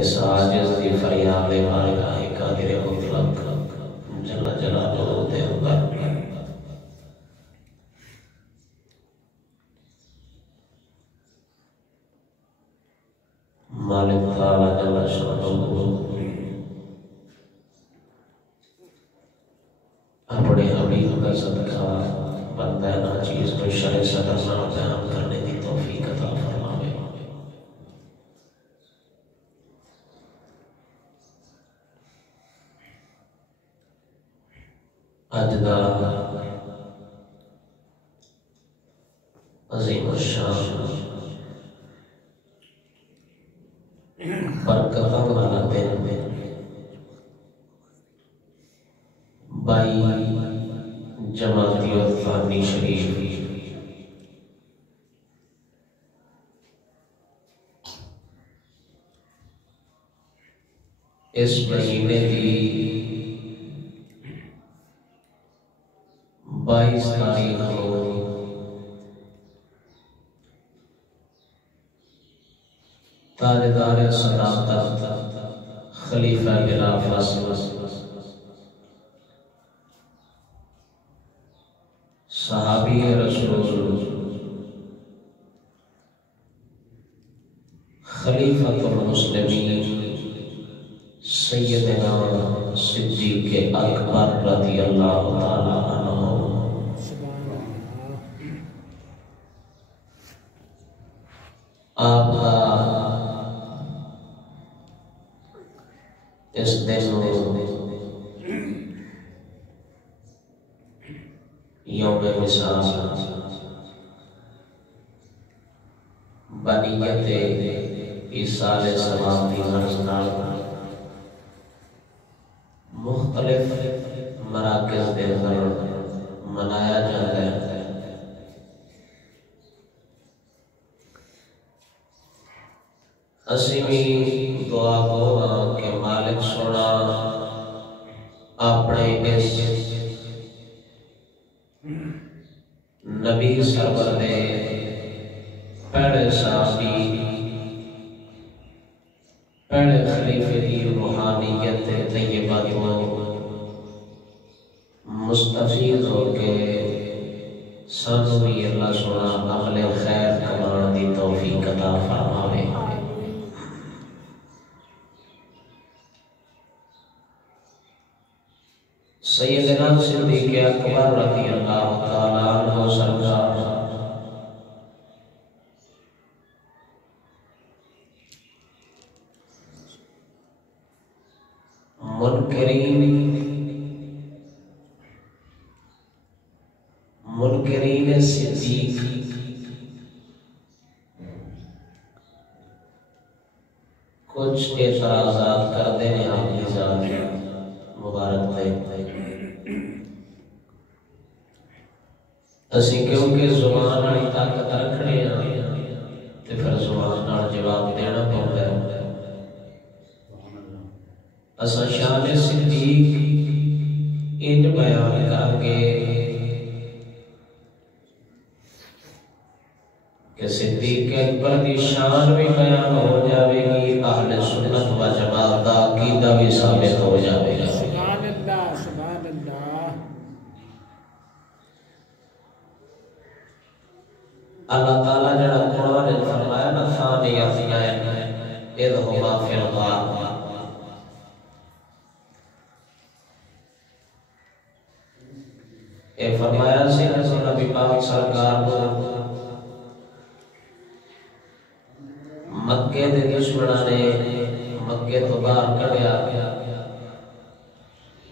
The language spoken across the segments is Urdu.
اس عاجز دی فریاد بارگاہ قادر مطلق جل جلالہ دے اوپر مالک تعالی جل شانہ اپنے حبیب کا صدقہ بندہ ناچیز کو شرع صدر نام بیان کرنے کی توفیق عطا فرماوے۔ اجدا عظیم الشان برکتہ والا دن بائی جماعتی الثانی شریف اس مہینے کی 22 تاریخ کو تاجدار صداقت خلیفہ بلا فاصل صحابی رسول خلیفۃ المسلمین سیدنا صدیق اکبر رضی اللہ تعالی عنہ آپ کا اس دن یوم وصال بنیت ایصال ثواب دی غرض نال مختلف مراکز دے اندر منایا جاتا ہے۔ اسی بھی دعا گو کہ مالک سونا اپنے اس نبی سرور دے پہلے صحابی پہلے خلیفے دی روحانیت طیبہ تو مستفید ہو کے سانو بھی اللہ سونا عمل خیر کمان دی توفیق عطا فرماوے۔ سیدنا صدیق اکبر رضی اللہ تعالی عنہ سرکار منکرین صدیق کچھ اعتراضات کر دینے آپ کی ذات مبارک دے اسی کیونکہ زبان آنی طاقت رکھنے ہیں تو پھر زبان آن جواب دینا پڑتا ہے۔ اسا شان صدیق ان بیان کر کے کہ صدیق اکبر کی شان بھی بیان ہو جاوے گی، اہل سنت و جماعت دا عقیدہ بھی ثابت ہو جاوے گا۔ سبحان اللہ سبحان اللہ۔ اللہ تعالیٰ جڑا قرآن نے فرمایا نا ثانی اثنین اذ ہما فی الغار، اے فرمایا سی نبی پاک سرکار کو مکے دے دشمناں نے مکے تو باہر کڈیا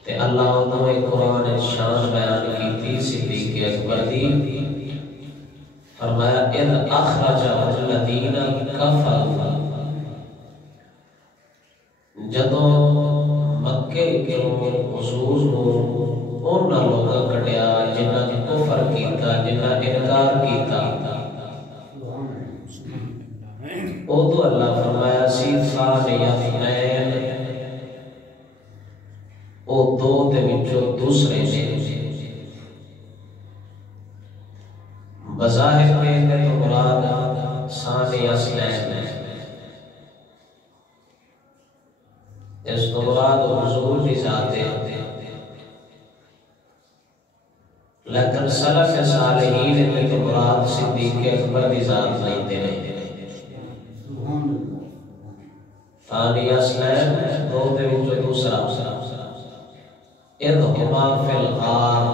تے اللہ نے قرآن شان بیان کیتی صدیق اکبر دی، فرمایا اذ اخرج الذین کفروا، جدوں مکے کے حضور کو انہاں لوگاں کڈیا جنہاں نے کفر کیتا، جنہاں نے انکار کیتا، تو اللہ فرمایا سی ثانی اثنین، او دو دے وچوں دوسرے نے بظاہر میں تو مراد ثانی اثنین اس تو بعد حضور کی ذات ہے، لیکن سلف صالحین نے تو مراد صدیق اکبر کی ذات نہیں دینے ثانی اسلام دو دے وچوں دوسرا اذہما فی الغار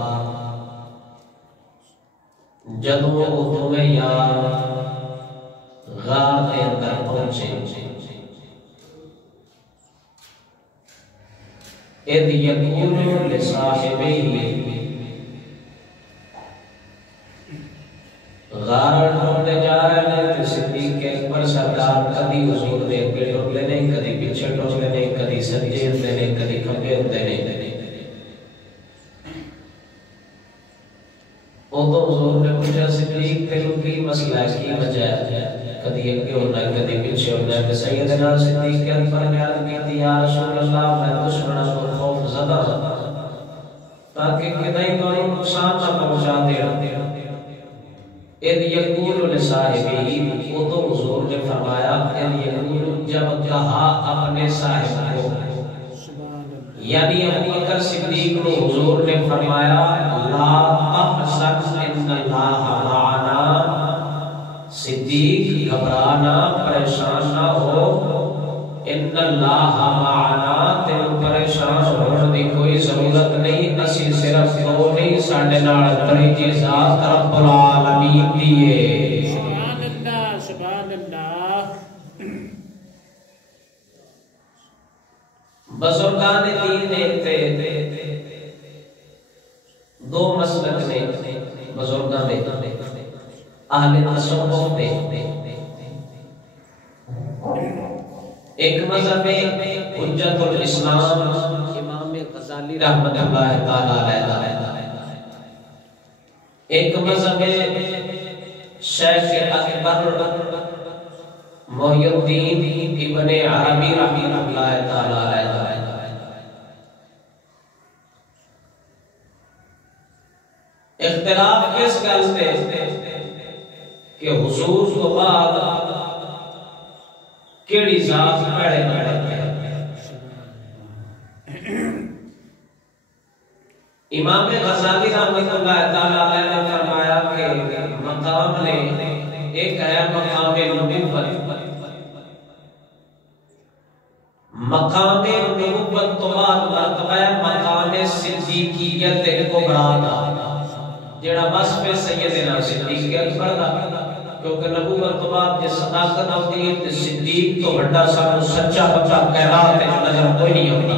جدوں وہ تمہیں یار غار کے اندر پہنچے اذ یقول لصاحبہ غار ڈھونڈے جا رہے ہیں تو صدیق اکبر سرکار کدی حضور دے اگے ٹرلے نہیں، کدی پیچھے ٹرلے نہیں، کدی سجے ہوندے نہیں، کدی کھبے ہوندے نہیں۔ تو حضور نے پوچھا صدیق تینوں کی مسئلہ ہے، کی وجہ ہے؟ کدی اگے ہونا ہے، کدی پیچھے ہونا ہے۔ سیدنا صدیق اکبر نے عرض کی تھی یا رسول اللہ میں دشمنوں کو خوف زدہ تاکہ کدی کوئی نقصان نہ پہنچا دے۔ اذ یقول لصاحبہ، وہ تو حضور نے فرمایا اذ یقول جب کہا اپنے صاحب کو، یعنی ابو بکر صدیق کو حضور نے فرمایا لا تحزن ان اللہ معنا، صدیق گھبرانا پریشان نہ ہو، ان اللہ معنا تینوں پریشان ہونے دی کوئی ضرورت نہیں، اسی صرف دو نہیں ساڈے نال تریجی ذات رب العالمین دیے۔ سبحان اللہ سبحان اللہ۔ بزرگان دین نے دو مسلک نے، بزرگان نے اہل تصوف نے ایک مذہب حجت الاسلام امام غزالی رحمۃ اللہ تعالی علیہ، ایک مذہب شیخ اکبر محی الدین ابن عربی رحمۃ اللہ تعالی علیہ۔ اختلاف کس گل سے کہ حضور کو بعد کیڑی ذات پہلے پہلے امام غزالی رحمۃ اللہ تعالی علیہ نے فرمایا کہ مقام نے ایک ہے مقام نبوت، مقام نبوت تو بعد مرتبہ مقام صدیقیت کبریٰ دا جڑا وصف سیدنا صدیق اکبر دا، کیونکہ نبوت تو بعد جس صداقت ہوتی ہے تے صدیق تو بڑا سانو سچا بچا کائنات وچ نظر کوئی نہیں ہوتی۔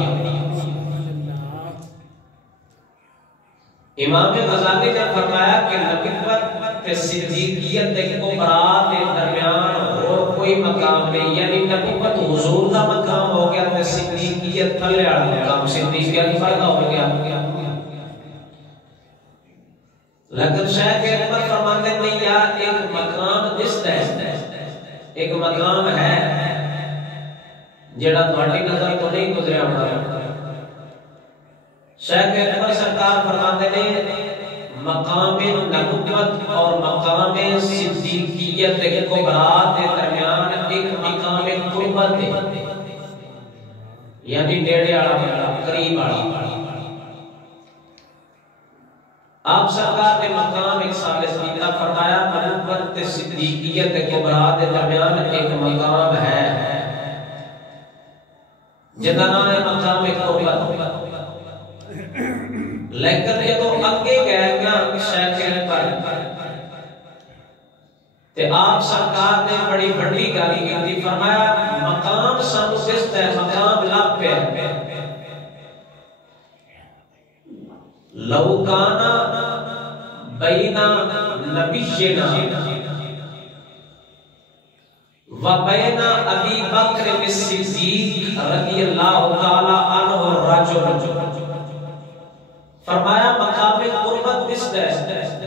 امام غزالی نے فرمایا کہ نبوت تے صدیقیت کبریٰ کے درمیان اور کوئی مقام نہیں، یعنی نبوت حضور دا مقام ہو گیا تے صدیقیت تھلے والا مقام صدیق اکبر دا ہو گیا۔ لیکن شیخ اکبر فرماتے ہیں یار ایک مقام جس ہے، ایک مقام ہے جڑا تہاڈی نظر تو نہیں گزریا ہونا۔ شیخ اکبر سرکار فرماتے ہیں مقام نبوت اور مقام صدیقیت کبریٰ کے درمیان ایک مقام قربت ہے، یعنی نیڑے والا قریب والا۔ آپ سرکار نے مقام ایک ثابت کیا، فرمایا نبوت تے صدیقیت کبریٰ کے درمیان ایک مقام ہے جس کا نام ہے مقام قربت۔ لیکن یہ تو اگے گئے گا شیخ اکبر تے آپ سرکار نے بڑی بڑی گالی کی، فرمایا مقام سب سست ہے، مقام لب پہ لو کانا بینا نبینا و بینا ابی بکر الصدیق رضی اللہ تعالی عنہ رجل، فرمایا مقام قربت اس ہے،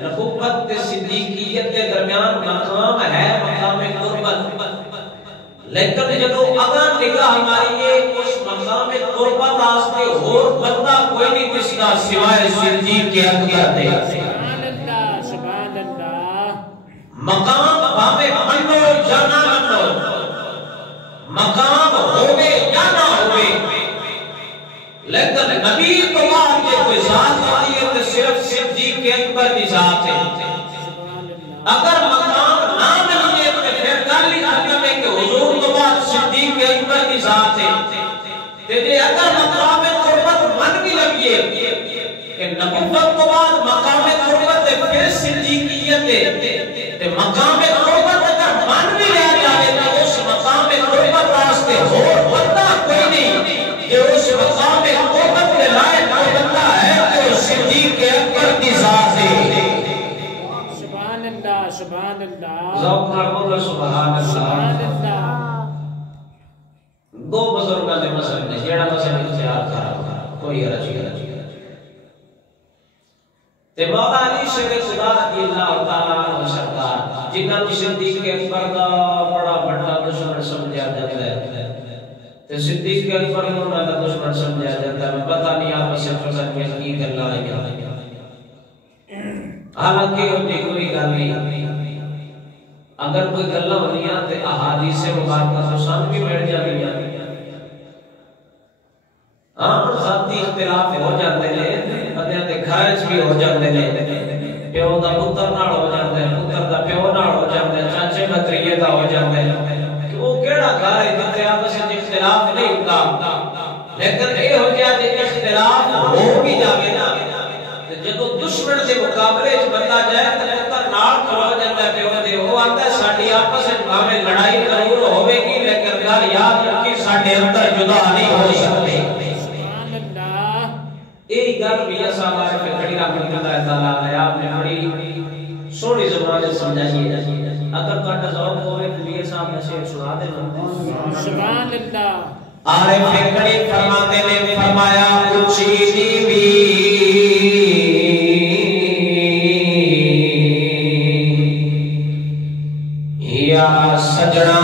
نبوت تے صدیقیت کے درمیان مقام ہے مقام قربت، لیکن جب اگر نگاہ ہماری یہ اس مقام قربت واسطے اور بندہ کوئی نہیں دستا سوائے صدیق اکبر دے۔ سبحان اللہ سبحان اللہ۔ مقام بھاوے منو یا نہ منو، مقام ہوے یا نہ ہوے، لیکن نبی تو بعد یہ کوئی ذات ہوتی ہے تو صرف صدیق اکبر کی ذات ہے. اگر مقام نہ ملیے تو پھر گل ہی ختم ہے کہ حضور تو بعد صدیق اکبر کی ذات ہے. تے اگر مقام قربت من بھی لگیے کہ نبوت تو بعد مقام قربت پھر صدیقیت ہے تے مقام قربت اگر من بھی لیا جائے تو اس مقام قربت واسطے اور بندہ کوئی نہیں کہ اس مقام قربت کے لائق کوئی بندہ ہے تو صدیق اکبر کی ذات ہے. سبحان اللہ سبحان اللہ ذوق نعبد سبحان اللہ. دو بزرگاں دے مسئلے نے جیڑا مسئلہ اختیار کرا کوئی رجی تے مولا علی شیر خدا رضی اللہ تعالی عنہ سرکار جنہاں کی صدیق اکبر دا بڑا بڑا دشمن سمجھا جاتا ہے تے صدیق اکبر نوں دا دشمن سمجھا جاتا ہے. پتہ نہیں آپ سے پسند میں کی گلاں آئی حالانکہ ہوتی کوئی گل نہیں. اگر کوئی گلاں ہونیاں تے احادیث مبارکہ تو سامنے بھی بیٹھ جاندیاں. ہاں ذاتی اختلاف ہو جاتے ہیں بندے دے گھر وچ بھی ہو جاتے ہیں. پیو دا پتر نال ہو جاتا ہے پتر دا پیو نال ہو جاتا ہے چاچے بھتریے دا ہو جاتا ہے کہ وہ کیڑا گھر ہے جتے آپس وچ اختلاف نہیں ہوتا. لیکن یہ ہو جائے کہ اختلاف ہو بھی جاوے نا تے جدوں دشمن دے مقابلے وچ بندہ جائے تے پتر نال کھڑا ہو جاتا ہے پیو دے. وہ آندا ہے ساڈی آپس وچ بھاویں لڑائی ضرور ہوے گی لیکن گل یاد رکھی ساڈے اندر جدا نہیں ہو سکتی. یہی گل بھی صاحب نے بڑی رحمت اللہ تعالی علیہ آپ نے بڑی سونی زبان سے سمجھائی ہے. اگر کٹ ذوق ہوے تو یہ صاحب نے شعر سنا دینا. سبحان اللہ. عارف کڑی فرماتے نے فرمایا اونچی دیوی یا سجنا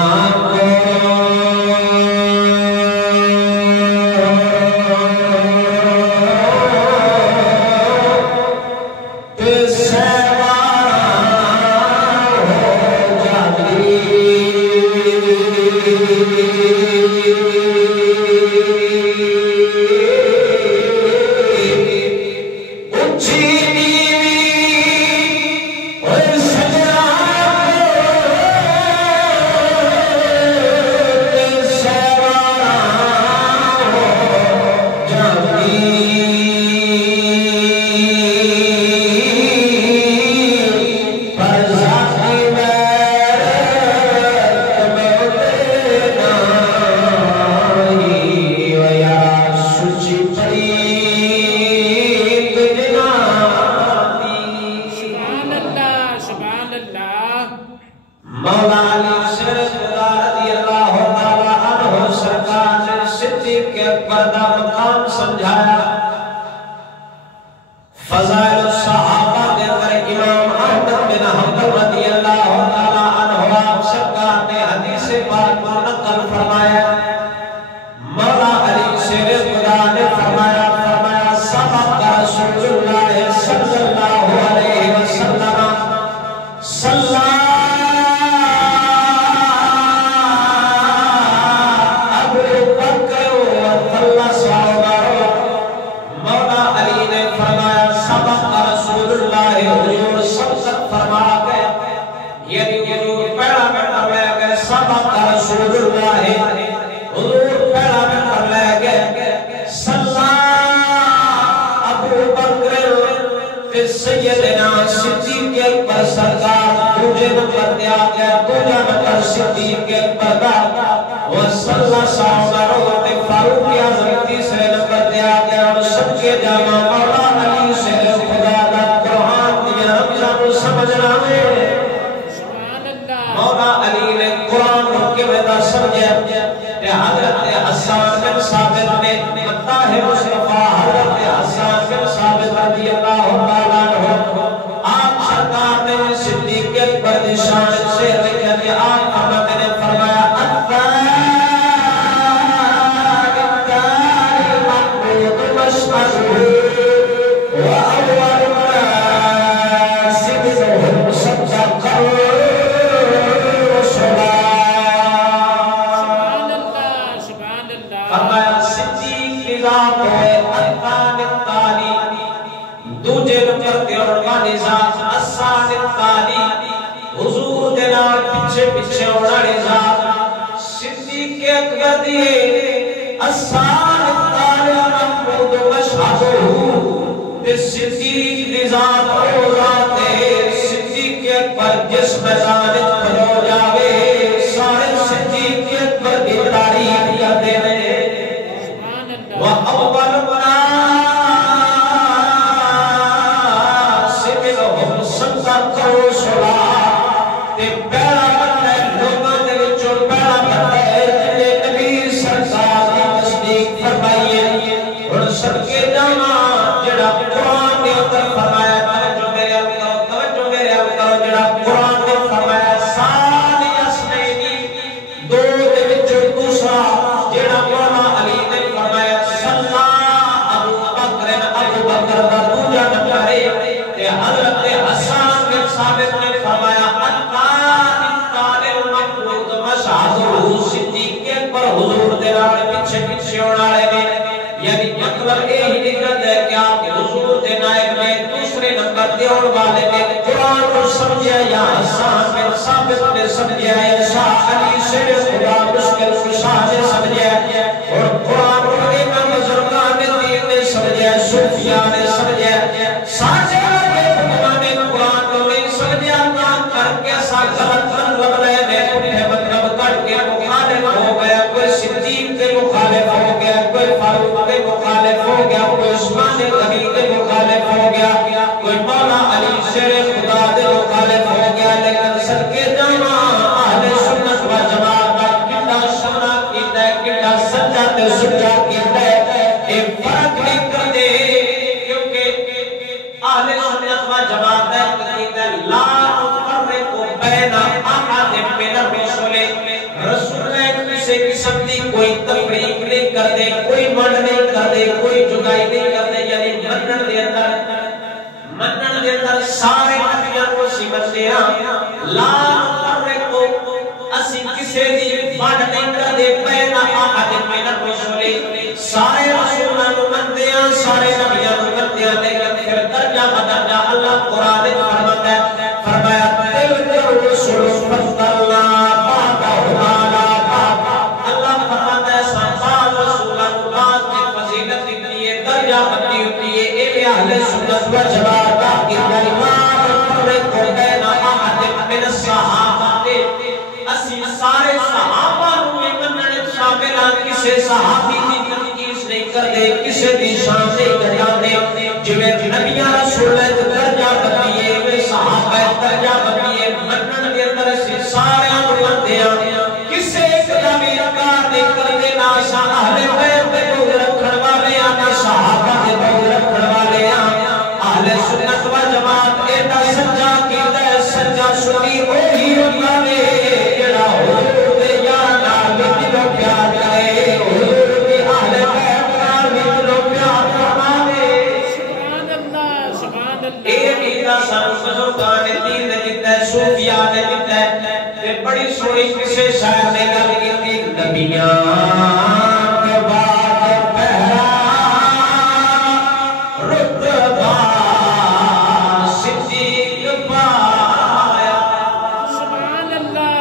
ذات ہوئے اتان التالی دوجے نمبر تے عنوانی ذات اسان التالی حضور دے نال پیچھے پیچھے اڑانے ذات صدیق اکبر دی اسان التالی محمود مشہدہ تے صدیق دی ذات او ذات صدیق اکبر جس میدان کھلو جاوے سارے صدیق اکبر دی تعریف کرتے ہیں وَأَوَّلُ النَّاسِ مِنْهُمْ صَدَّقَ الرُّسُلَ تے پہلا بندہ لوگوں دے وچوں پہلا بندہ جے نبی سرکار دی تصدیق فرمائی ہے ہن صدقے جاواں جڑا قرآن دے اندر فرمایا توجہ میرے جڑا قرآن دے فرمایا ثانی اثنین دو دے وچوں دوسرا جڑا مولا علی نے فرمایا صلی ابو بکر دا دوجا نمبر ہے تے حضرت حسن بن ثابت نے فرمایا اتان المحمود مشہدہ صدیق اکبر حضور دے نال پیچھے پیچھے ہونے والے نے یعنی مطلب یہی نکلتا ہے کہ آپ حضور دے نائب میں دوسرے نمبر دے اور والے نے قرآن کو سمجھا یا حسن بن ثابت نے سمجھا یا شاہ علی شیر خدا مشکل کشاہ نے سمجھا اور قرآن کو امام بزرگان دین نے سمجھا صوفیاء نے سمجھا سارے امام قرآن کو نہیں سمجھا کام کر کے سا غلط مطلب لے انہیں مطلب کٹ کے مخالف ہو گیا کوئی صدیق کے مخالف ہو گیا کوئی فاروق کے مخالف ہو گیا کوئی عثمان غنی کے مخالف ہو گیا کوئی مولا علی شیر خدا کے مخالف ہو گیا لیکن صدقے جاواں اہل سنت و جماعت کا کتنا سونا کیتا ہے کتنا سچا تے سچا کیتا ہے یہ فرق نہیں کرتے کیونکہ اہل سنت و جماعت کا کیتا ہے لا نفرق بین احد من الرسل رسول نے کسی قسم کی کوئی تفریق نہیں کرتے کوئی منع نہیں کرتے کوئی جدائی نہیں کرتے یعنی منن دے اندر سارے نبیوں کو سمجھتے ہیں لا نفرق اسی کسی دی وڈ نہیں کرتے بین احد من الرسل سارے رسولوں کو منتے ہیں سارے نبیوں کو منتے ہیں لیکن پھر درجہ بدرجہ اللہ قرآن میں فرماتا ہے فرمایا تلک الرسل فضلنا بعضهم علی بعض اللہ فرماتا ہے بعض رسولوں کو بعض کی فضیلت ہوتی ہے درجہ بندی ہوتی ہے اے اہل سنت و جماعت کی امام فرق بین احد من الصحابہ اسی سارے صحابہ کو منن شامل ہیں کسی صحابی کی تنقیص نہیں کرتے کسی دی شان نہیں گھٹاتے جویں نبیاں رسول درجہ بندی ہے صحابہ درجہ بندی ہے منن دے اندر اسی سارے کو منتے ہیں کسی ایک دا بھی انکار نہیں کرتے نہ اہل بیت دے بغض رکھن والے ہیں نہ صحابہ دے بغض رکھن والے ہیں اہل سنت و جماعت ایڈا سچا کیتا ہے سچا سنی وہی ہوتا ہے جڑا حضور دے یار نال دلوں پیار کرے حضور دے اہل بیت نال دلوں پیار فرماوے سبحان اللہ سبحان اللہ اے میرا سان بزرگان دین نے دتا ہے صوفیاء نے دتا ہے تے بڑی سونی کسے شاعر نے گل کیتی نبیاں کے بعد پہلا رتبہ صدیق پایا سبحان اللہ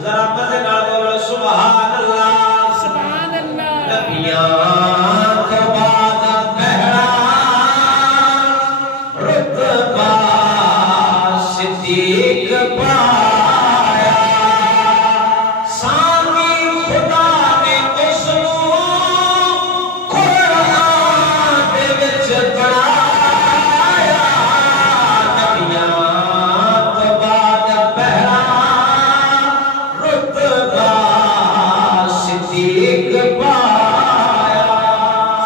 ذرا مزے نال بولو سبحان اللہ سبحان اللہ نبیاں کے بعد پہلا رتبہ صدیق پایا سامنے خدا نے اس قرآن دے وچ بنایا نبیاں تو بعد پہلا رتبہ صدیق پایا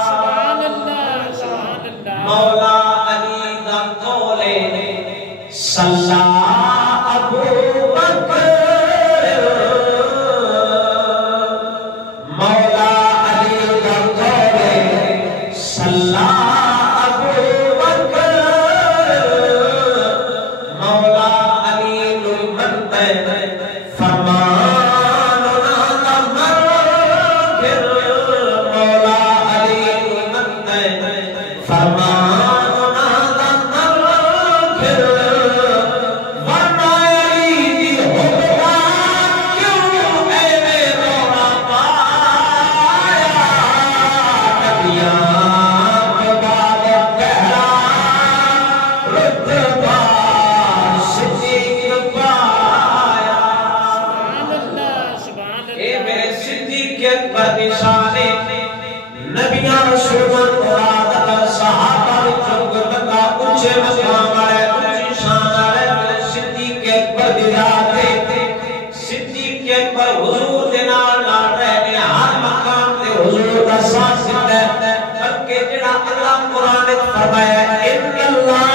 سبحان اللہ سبحان اللہ مولا علی دا قول صلی ابو بکر مولا علی دا قول صلی ابو بکر مولا علی نو منتے فرمان نہ مر پھر بڑی شان ہے نبیاں رسولاں مراد اگر صحابہ وچوں بندہ اونچے مقام والے اونچی شان والے صدیق اکبر دی ذات ہے صدیق اکبر حضور دے نال رہنے ہر مقام تے حضور دا ساتھ دیتا ہے بلکہ جڑا اللہ قرآن وچ فرمایا ان اللہ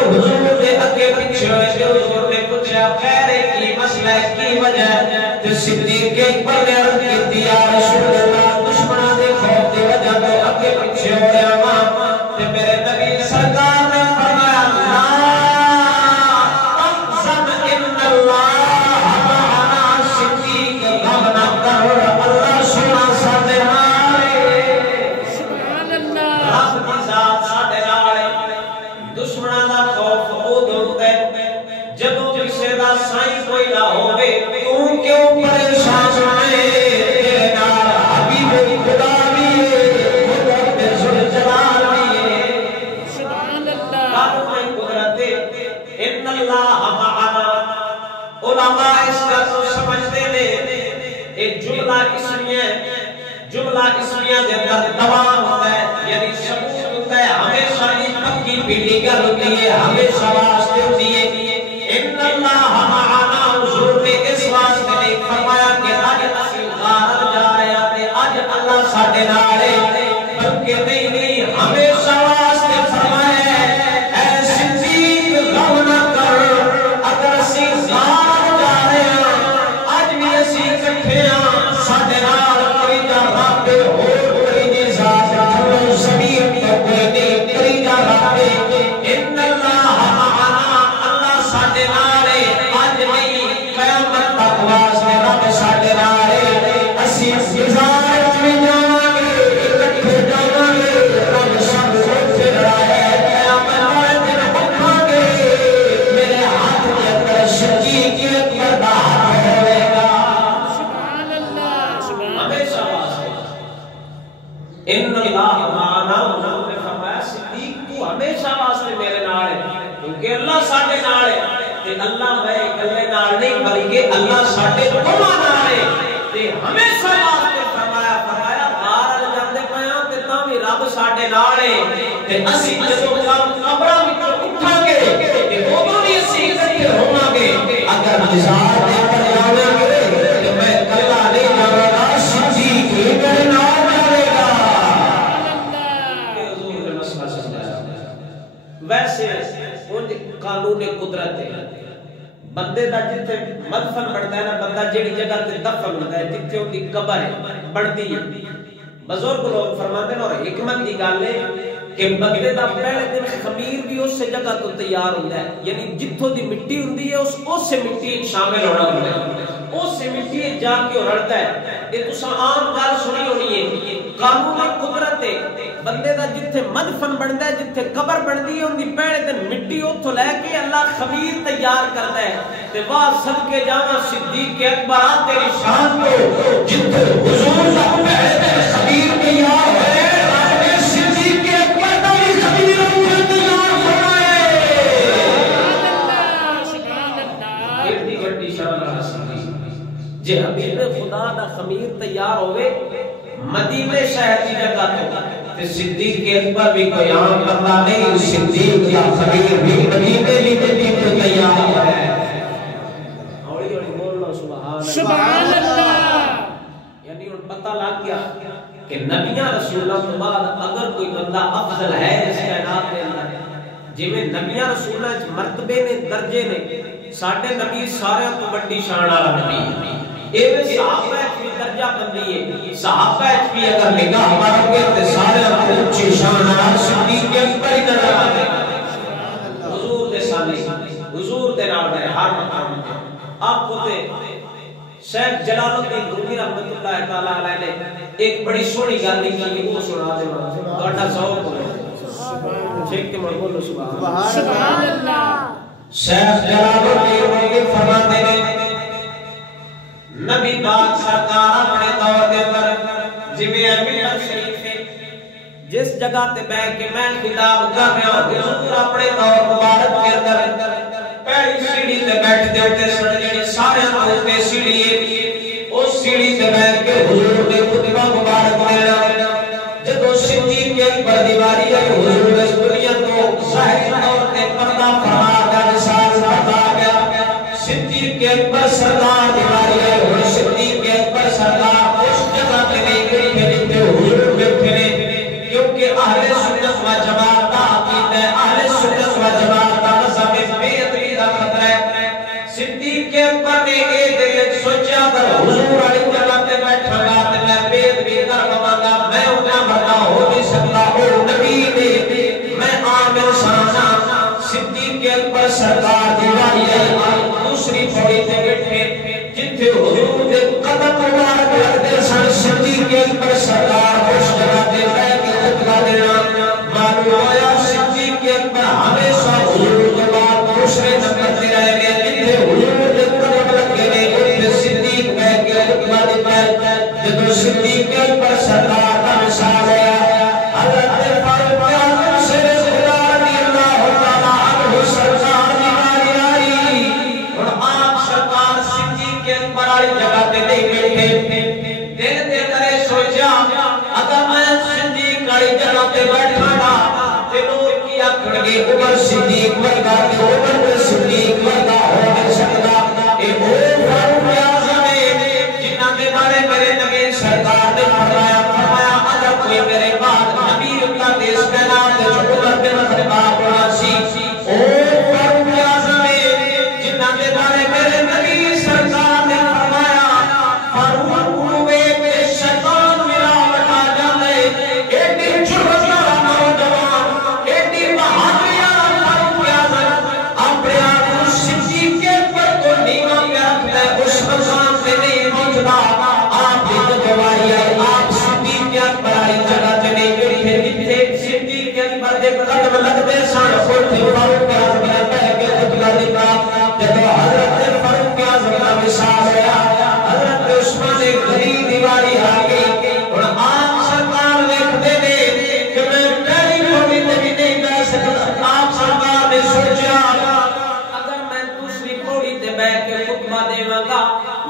حضور دے اگے پیچھے ہوئے حضور نے پوچھا خیر کی مسئلہ کی وجہ تو صدیق اکبر نے عرض کی یا رسول اللہ دشمنوں دے خوف دی وجہ تو اگے پیچھے ہو رہا ہاں تے میرے نبی سرکار نے فرمایا لا تحزن ان اللہ معنا صدیق غم نہ کر اللہ سونا ساڈے نال سبحان اللہ رب دی ذات ساڈے نال دشمنوں دا خوف او دوندا ہے جدوں کسے دا سائیں کوئی نہ ہوے تو کیوں پریشان ہے تیرے نال حبیب خدا بھی ہے خدا دے ذوالجلال بھی ہے سبحان اللہ قانون قدرت ان اللہ معنا علماء اس کو سمجھتے نے ایک جملہ اسمیہ دے اندر دوام ہوتا ہے یعنی ثبوت ہوتا ہے ہمیشہ نہیں پکی پیلی گل ہوتی ہے ہمیشہ واسطے ہوتی ہے ان اللہ معنا حضور نے اس واسطے نہیں فرمایا کہ آج اسی غار جا رہے ہیں آج اللہ ساڈے نال ہے بلکہ نہیں ہمیشہ واسطے فرمایا ہے اے صدیق غم نہ کر اگر اسی غار جا رہے ہیں آج بھی اسی اکٹھے ہیں ساڈے نال کوئی جا رب ہو کوئی نہیں ذات جو زمین پر کوئی نہیں کوئی جا رب ان اللہ معنا اللہ ساڈے نال ہے آج نہیں قیامت تک واسطے رب ساڈے نال ہے اسی گزار میں جاواں گے اکٹھے جاواں گے رب سب سے رہے قیامت والے دن اٹھاں گے میرے ہاتھ کے اندر صدیق اکبر دا ہاتھ ہوے گا سبحان اللہ سبحان ہمیشہ واسطے ان اللہ معنا حضور نے فرمایا صدیق تو ہمیشہ واسطے میرے نال ہے کیونکہ اللہ ساڈے نال ہے تے اللہ میں اکلے نال نہیں بلکہ اللہ ساڈے دوواں نال ہے تے ہمیشہ واسطے فرمایا غار جاندے پیاں تے تاں وی رب ساڈے نال ہے تے اسی جدوں قبراں وچوں اٹھاں گے تے اودوں وی اسی اکٹھے ہوواں گے اگر مزار دے کر جاواں گے تے میں کلا نہیں جاواں گا صدیق میرے نال جاوے گا حضور نے مسئلہ سمجھایا ویسے ان قانون قدرت ہے بندے دا جتھے مدفن بڑھتا ہے نا بندہ جیڑی جگہ تے دفن ہوتا ہے جتھے ان کی قبر ہے بڑھتی ہے بزرگ لوگ فرماتے ہیں اور حکمت کی گل ہے کہ بندے دا پہلے دن خمیر بھی اس جگہ تو تیار ہوتا ہے یعنی جتھوں دی مٹی ہوندی ہے اس سے مٹی شامل ہونا ہوتا ہے اس سے مٹی جا کے رڑتا ہے یہ تساں عام گل سنی ہونی ہے قانون قدرت ہے بندے دا جتھے مدفن بندا ہے جتھے قبر بندی ہے اندی پہلے دن مٹی اوتھوں لے کے اللہ خمیر تیار کرتا ہے تے واہ صدقے جاواں صدیق اکبر آ تیری شان کو جتھے حضور دا پہلے دن خمیر تیار ہوئے رب نے صدیق اکبر دا بھی خمیر تیار فرمایا سبحان اللہ کتنی بڑی شان ہے صدیق جے حبیب خدا دا خمیر تیار ہوئے مدینے شہر کی جگہ تو صدیق اکبر بھی کوئی عام بندہ نہیں صدیق یا خمیر بھی مدینے لی تیار ہے اوڑی اوڑی بولنا سبحان اللہ یعنی ان پتہ لگ گیا کہ نبیاں رسولوں کے بعد اگر کوئی بندہ افضل ہے اس کائنات میں اندر جویں نبیاں رسولوں وچ مرتبے نے درجے نے ساڈے نبی سارے تو بڑی شان والا نبی ایویں صحابہ کی درجہ بندی ہے صحابہ بھی اگر نگاہ مارو گے تے سارے تو اونچی شان والا صدیق اکبر ہی نظر آتے حضور دے سامنے حضور دے نال ہر مقام تے آپ کو تے شیخ جلال الدین رومی رحمۃ اللہ تعالی علیہ نے ایک بڑی سونی گل لکھی وہ سنا دے تہاڈا ذوق ہو ٹھیک تے بولو سبحان اللہ شیخ جلال الدین رومی فرماتے ہیں نبی پاک سرکار اپنے دور دے اندر جویں امیر شریف جس جگہ تے بیٹھ کے میں خطاب کر رہا ہوں حضور اپنے دور مبارک کے اندر تے بیٹھ دے تے سڑی سارے تے سیڑھی او سیڑھی تے بیٹھ کے حضور دے خطبہ مبارک دینا جدو صدیق اکبر دیواری ہے حضور اس دنیا تو ظاہر طور تے پردہ فرما کا وصال فرما گیا صدیق اکبر سردار دیواری ہے اور صدیق اکبر سردار اس جگہ تے نہیں گئی جتے حضور بیٹھے نے کیونکہ اہل سنت و جماعت کا عقیدہ اہل سنت و جماعت کا مذہب بے ادبی کا خطرہ ہے صدیق اکبر نے ایک دل سوچا اگر حضور علی جگہ تے بیٹھا گا تے میں بے ادبی کر لواں گا میں انہاں بڑا ہو نہیں سکتا او نبی نے میں عام انسان صدیق اکبر سرکار دیواری ہے دوسری پوڑی تے بیٹھے جتھے حضور دے قدم مبارک لگدے سن صدیق اکبر سرکار اس جگہ تے بیٹھ کے خطبہ دینا معلوم ہوا صدیق اکبر ہمیشہ حضور کے بعد دوسرے نمبر تے رہ گئے جتھے حضور دے قدم لگے نے اوتھے صدیق بیٹھ کے خطبہ دیتا جدوں صدیق اکبر سرکار دا وصال ہویا حضرت فاروق اعظم سے خدا رضی اللہ تعالی عنہ سرکار دی باری آئی اور آپ سرکار صدیق اکبر والی جگہ تے نہیں بیٹھے دل دے کرے سوچا اگر میں صدیق والی جگہ تے بیٹھا گا تے لوگ کی آکھن گے عمر صدیق ورگا تے عمر صدیق ورگا ہو نہیں سکتا اے او فاروق اعظم جنہاں دے بارے میرے نبی سرکار نے فرمایا اگر کوئی میرے بعد نبی اللہ دے اس کائنات تے جو عمر بن خطاب ہونا سی او فاروق اعظم جنہاں دے بارے میرے نبی سرکار نے فرمایا فاروق ہوئے کہ شیطان میرا بٹا جاندے ایڈی جرأت والا نوجوان ایڈی بہادری والا فاروق اعظم اپنے آپ کو صدیق اکبر کو نیواں رکھتا ہے اس مقام سے نہیں پہنچتا آپ کی گواہی ہے آپ صدیق اکبر والی جگہ تے نہیں بیٹھے جتھے صدیق اکبر دے قدم لگدے سن اوتھے فاروق اعظم نے بیٹھ کے خطبہ دیتا جدوں حضرت فاروق اعظم دا وصال ہویا حضرت عثمان غنی دیواری آ گئی اور آپ سرکار ویکھدے نے کہ میں پہلی پوڑی تے بھی نہیں بیٹھ سکتا آپ سرکار نے سوچا اگر میں دوسری پوڑی تے بیٹھ کے خطبہ دیواں گا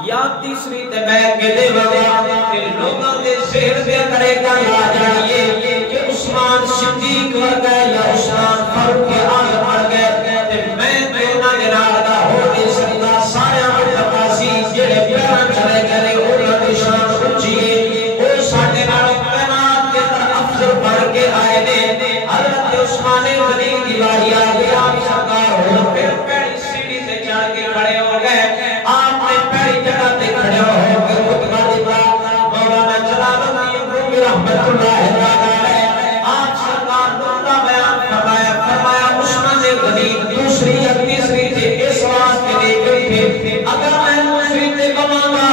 یا تیسری تے بیٹھ کے دیواں گا تے لوگاں دے ذہن دے کرے گا آ جائیے کہ عثمان صدیق ورگا یا عثمان فاروق اعظم ورگا تے میں دونوں دے نال دا ہو نہیں سکتا سارے متقاسی جڑے پیار چلے گئے انہاں دی شان اونچی ہے او ساڈے نال کائنات دے اندر افضل بن کے آئے نے حضرت عثمان غنی دیواری آ گیا سرکار ہن پھر پہلی سیڑھی تے چڑھ کے کھڑے ہو گئے آپ نے پہلی جگہ تے کھڑے ہو کے خطبہ دیتا مولانا جلال الدین رومی رحمۃ اللہ تعالی آپ سرکار کا بیان فرمایا عثمان غنی دوسری یا تیسری تے اس واسطے نہیں بیٹھے اگر میں دوسری تے بواں گا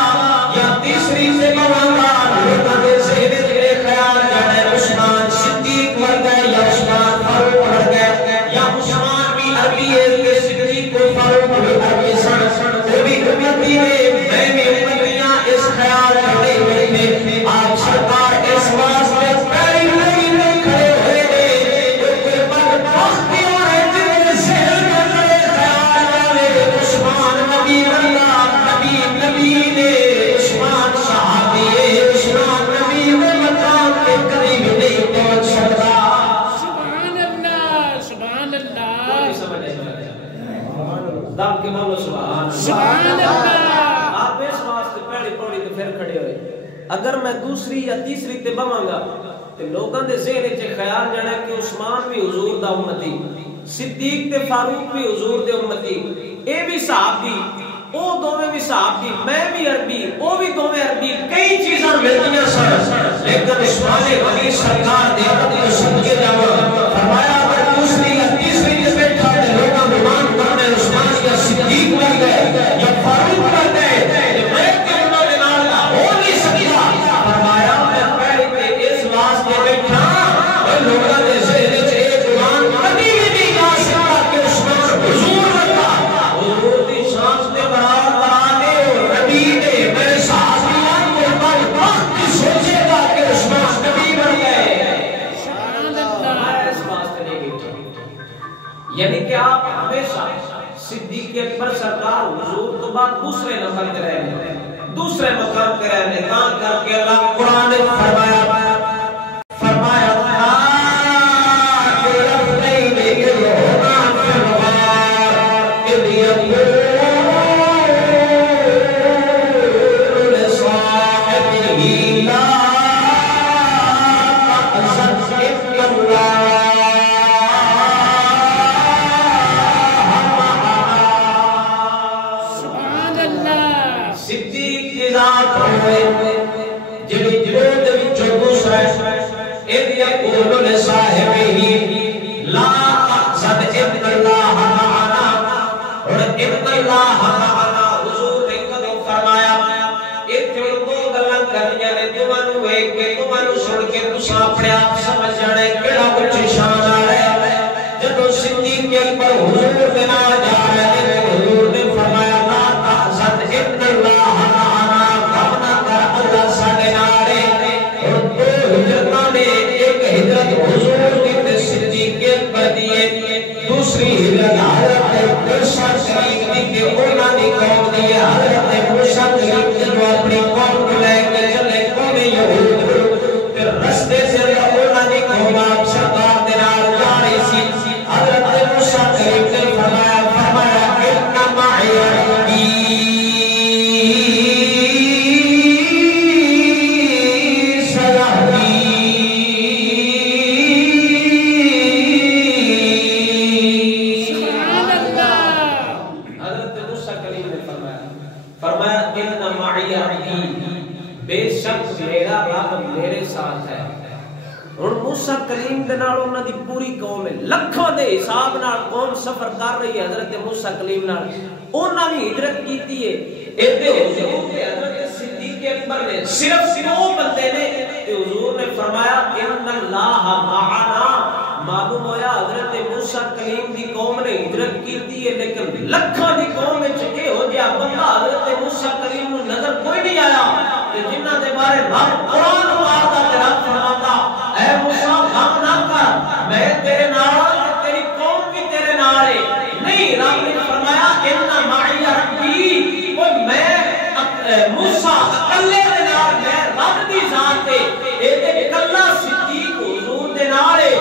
یا تیسری تے بواں گا لوگاں دے ذہن وچ خیال جانے عثمان صدیق ورگا یا عثمان فاروق ورگا یا عثمان بھی عربی ہے کہ صدیق کو فاروق بھی عربی سن وہ بھی امتی ہے میں بھی امتیاں اس خیال میں نہیں بیٹھے آپ سرکار اس واسطے پہلی نہیں کھڑے ہوئے کیونکہ بدبختی اور جن ذہن میں خیال والے عثمان نبی اللہ نبی نے عثمان صحابی ہے عثمان نبی میں مقام کے قریب نہیں پہنچ سکتا سبحان اللہ سبحان اللہ دام کے بولو سبحان اللہ آپ اس واسطے پہلی پوڑی تے پھر کھڑے ہوئے اگر میں دوسری یا تیسری تے بواں گا تے لوگاں دے ذہن وچ خیال جانا کہ عثمان بھی حضور دا امتی صدیق تے فاروق بھی حضور دے امتی اے بھی صحابی او دوویں بھی صحابی میں بھی عربی او بھی دوویں عربی کئی چیزاں ملدیاں سن لیکن عثمان غنی سرکار دے امتی سن کے جاواں فرمایا اگر دوسری یا تیسری تے بیٹھا تے لوگاں گمان کرنے عثمان یا صدیق بن گئے یا فاروق بن گئے تے میں کیوں دے نال ہو نہیں سکتا فرمایا میں پہلے تے اس واسطے بیٹھا اے لوگاں دے ذہن وچ ایک گمان کبھی بھی نہیں جا سکتا کہ عثمان حضور ورگا حضور دی شان تے برابر بنا دے اور نبی نے میرے صحابیان کو بڑھ بڑھ کے سوچے گا کہ عثمان نبی بن گئے سبحان اللہ صدیق اکبر سرکار حضور تو بعد دوسرے نمبر پہ رہے ہیں، دوسرے مقام پہ رہے ہیں، کہاں کر کے اللہ قرآن نے فرمایا اپنے آپ سمجھ جانے کیڑا کچھ شان آ رہا ہے جب صدیق اکبر حضور کے نال جا رہے ہیں حضور نے فرمایا لا تحزن ان اللہ معنا، غم نہ کر اللہ ساڈے نال ہے۔ اور دو ہجرتاں نے ایک ہجرت حضور کی تے صدیق اکبر دی، دوسری ہجرت حضرت موسیٰ کلیم دی کہ انہاں دی قوم دی، حضرت موسیٰ کلیم جو اپنی قوم کو لے کے چلے قوم یہود رستے سے اللہ نے قوم آپ سرکار دے نال جا رہی سی، حضرت موسیٰ کلیم نے فرمایا ان معی ربی سیہدین۔ سبحان اللہ، حضرت موسیٰ کلیم نے فرمایا ان معی ربی، بے شک میرا رب میرے ساتھ ہے۔ اور موسیٰ کلیم دے نال انہاں دی پوری قوم ہے، لکھاں دے حساب نال قوم سفر کر رہی ہے حضرت موسیٰ کلیم نال، انہاں بھی ہجرت کیتی ہے۔ ایتھے حضور نے حضرت صدیق اکبر نے صرف دو بندے نے تے حضور نے فرمایا ان اللہ معنا، معلوم ہویا حضرت موسیٰ کلیم دی قوم نے ہجرت کیتی ہے لیکن لکھاں دی قوم وچ اے ہو جیا بندہ حضرت موسیٰ کلیم نوں نظر کوئی نہیں آیا کہ جنہاں دے بارے رب قرآن پاک دا رب فرماتا اے موسیٰ غم نہ کر، میں تیرے نال تیری قوم بھی تیرے نال ہے۔ نہیں، رب نے فرمایا ان معی ربی، او میں موسیٰ اکلے دے نال، میں رب دی ذات ہے، اے تے کلا صدیق حضور دے نال ہے۔